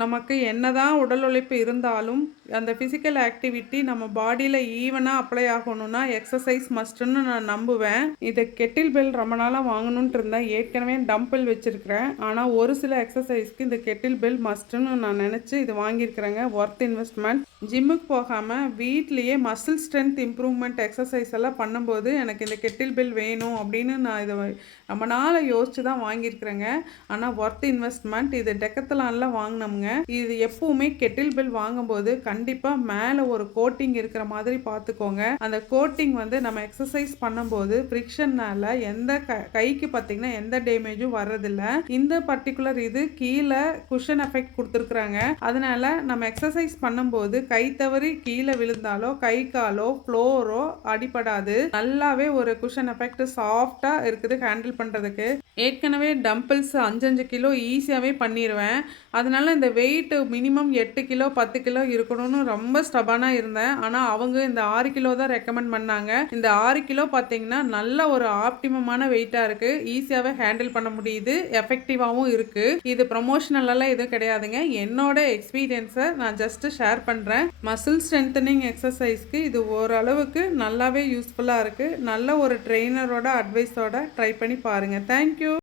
நமக்கு என்னதான் உடல் உழைப்பு இருந்தாலும், அந்த ஃபிசிக்கல் ஆக்டிவிட்டி நம்ம பாடியில ஈவனா அப்ளை ஆகணும்னா, எக்ஸர்சைஸ் மஸ்ட்டுன்னு நான் நம்புவேன். இது கெட்டில் பெல் ரொம்ப நாளா வாங்கணுன்ட்டு இருந்தேன். ஏற்கனவே டம்பிள் வச்சிருக்கிறேன். ஆனா, ஒரு சில எக்ஸர்சைஸ்க்கு இந்த கெட்டில் பெல் மஸ்ட்டுன்னு நான் நெனச்சு இது வாங்கியிருக்கிறேங்க. Worth investment. ஜிம்முக்கு போகாம வீட்லயே மசில் ஸ்ட்ரென்த் இம்ப்ரூவ்மென்ட் எக்ஸர்சைஸ் எல்லாம் பண்ணும்போது, எனக்கு இந்த கெட்டில் பெல் வேணும் அப்படின்னு நான் இத ரொம்ப நாளா யோசிச்சு தான் வாங்கியிருக்கிறேங்க. ஆனா, ஒர்த் இன்வெஸ்ட்மென்ட். இது டெக்கத்லான்ல வாங்குனோம்ங்க. இது எப்பவுமே கெட்டில் பெல் வாங்கும்போது கண்டிப்பா மேல ஒரு கோட்டிங் இருக்கிற மாதிரி பார்த்துக்கோங்க. அந்த கோட்டிங் வந்து நம்ம எக்ஸர்சைஸ் பண்ணும்போது ஃப்ரிக்ஷன்னால எந்த கைக்கு பார்த்தீங்கன்னா எந்த டேமேஜும் வர்றதில்ல. இந்த பர்ட்டிகுலர் இது கீழ குஷன் எஃபெக்ட் குடுத்துருக்காங்க. அதனால நம்ம எக்ஸர்சைஸ் பண்ணும்போது கை தவறி கீழ விழுந்தாலோ, கை காலோ, ஃப்ளோரோ அடிபடாது. நல்லாவே ஒரு குஷன் எஃபெக்ட் சாஃப்ட்டா இருக்குது ஹேண்டில் பண்றதுக்கு. ஏற்கனவே டம்பிள்ஸ் 5, 5 கிலோ ஈஸியாவே பண்ணிருவேன். அதனால இந்த வெயிட் மினிமம் 8 கிலோ, 10 கிலோ இருக்கணும்னு ரொம்ப ஸ்டபனா இருந்தேன். ஆனா, அவங்க இந்த 6 கிலோ தான் ரெக்கமெண்ட் பண்ணாங்க. இந்த 6 கிலோ பார்த்தீங்கன்னா, நல்ல ஒரு ஆப்டிமமான வெயிட்டா இருக்கு. ஈஸியாவே ஹேண்டில் பண்ண முடியுது. எஃபெக்டிவாவும் இருக்கு. இது ப்ரமோஷனல்லாம் எதுவும் கிடையாதுங்க. என்னோட எக்ஸ்பீரியன்ஸ நான் ஜஸ்ட் ஷேர் பண்றேன். மசில் ஸ்ட்ரென்தனிங் எக்ஸர்சைஸ்க்கு இது ஓரளவுக்கு நல்லாவே யூஸ்ஃபுல்லா இருக்கு. நல்ல ஒரு ட்ரெய்னரோட அட்வைஸோட ட்ரை பண்ணி பாருங்க. Thank you.